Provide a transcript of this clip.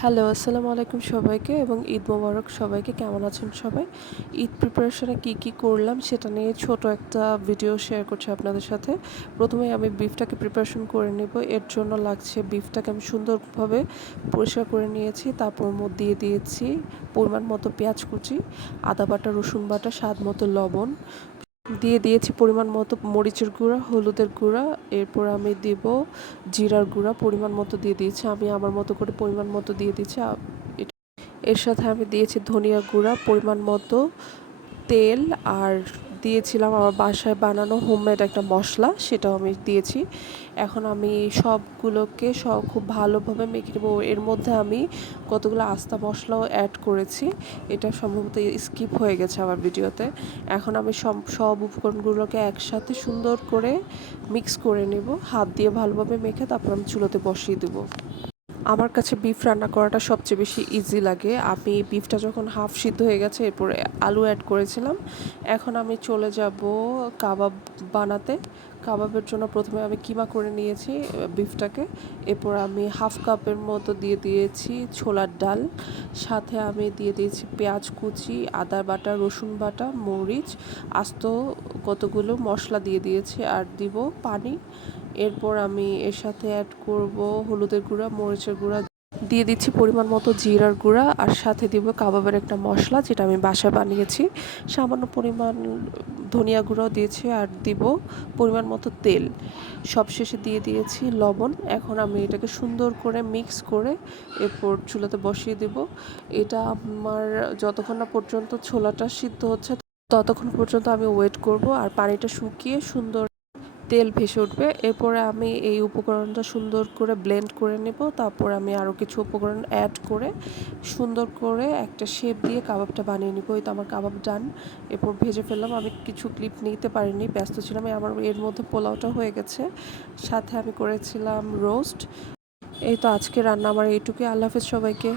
Hello, আসসালামু আলাইকুম সবাইকে এবং ঈদ মোবারক সবাইকে। কেমন আছেন সবাই? ঈদ প্রিপারেশনে কি কি করলাম সেটা নিয়ে ছোট একটা ভিডিও শেয়ার করছি আপনাদের সাথে। প্রথমে আমি বিফটাকে প্রিপারেশন করে নেব। এর জন্য লাগছে বিফটাকে আমি সুন্দরভাবে পরিষ্কার করে নিয়েছি। তারপর দিয়ে দিয়েছি পরিমাণ মতো পেঁয়াজ কুচি, আদা বাটা, রসুন বাটা, স্বাদ মতো লবণ দিয়ে দিয়েছি পরিমাণ মতো মরিচের গুঁড়া, হলুদের গুঁড়া। এরপর আমি দেব জিরার গুঁড়া, পরিমাণ মতো দিয়ে দিয়েছি। আমি আমার মতো করে পরিমাণ মতো দিয়ে দিয়েছি। এর সাথে আমি দিয়েছি ধনিয়া গুঁড়া, পরিমাণ মতো তেল আর দিয়েছিলাম, আমার বাসায় বানানো হোমমেড একটা মশলা, সেটাও আমি দিয়েছি। এখন আমি সবগুলোকে সব খুব ভালোভাবে মেখে নেব। এর মধ্যে আমি কতগুলো আস্তা মশলাও অ্যাড করেছি। এটা সম্ভবত স্কিপ হয়ে গেছে আমার ভিডিওতে। এখন আমি সব সব উপকরণগুলোকে একসাথে সুন্দর করে মিক্স করে নেব। হাত দিয়ে ভালোভাবে মেখে তারপর আমি চুলোতে বসিয়ে দেবো। আমার কাছে বিফ রান্না করাটা সবচেয়ে বেশি ইজি লাগে। আমি বিফটা যখন হাফ সিদ্ধ হয়ে গেছে, এরপরে আলু অ্যাড করেছিলাম। এখন আমি চলে যাব কাবাব বানাতে। কাবাবের জন্য প্রথমে আমি কিমা করে নিয়েছি বিফটাকে এরপর আমি হাফ কাপের মতো দিয়ে দিয়েছি ছোলার ডাল। সাথে আমি দিয়ে দিয়েছি পেঁয়াজ কুচি, আদা বাটা, রসুন বাটা, মরিচ। আস্ত কতগুলো মশলা দিয়ে দিয়েছি আর দিব পানি। এরপর আমি এর সাথে অ্যাড করব হলুদের গুঁড়া, মরিচের গুঁড়া। দিয়ে দিচ্ছি পরিমাণ মতো জিরার গুঁড়া আর সাথে দিব কাবাবের একটা মশলা যেটা আমি বাসায় বানিয়েছি। সামান্য পরিমাণ ধনিয়া গুঁড়াও দিয়েছি আর দিব পরিমাণ মতো তেল। সবশেষে দিয়ে দিয়েছি লবণ। এখন আমি এটাকে সুন্দর করে মিক্স করে এরপর চুলাতে বসিয়ে দেব। এটা আমার যতক্ষণ না পর্যন্ত ছোলাটা সিদ্ধ হচ্ছে, ততক্ষণ পর্যন্ত আমি ওয়েট করব আর পানিটা শুকিয়ে সুন্দর তেল ভেসে উঠবে। এরপরে আমি এই উপকরণটা সুন্দর করে ব্লেন্ড করে নেব। তারপর আমি আরও কিছু উপকরণ অ্যাড করে সুন্দর করে একটা শেপ দিয়ে কাবাবটা বানিয়ে নিব। এই তো আমার কাবাব ডান এরপর ভেজে ফেললাম। আমি কিছু ক্লিপ নিতে পারিনি, ব্যস্ত ছিলাম। আমার এর মধ্যে পোলাওটা হয়ে গেছে। সাথে আমি করেছিলাম রোস্ট এই তো আজকে রান্না আমার এইটুকুই। আল্লাহ হাফেজ সবাইকে।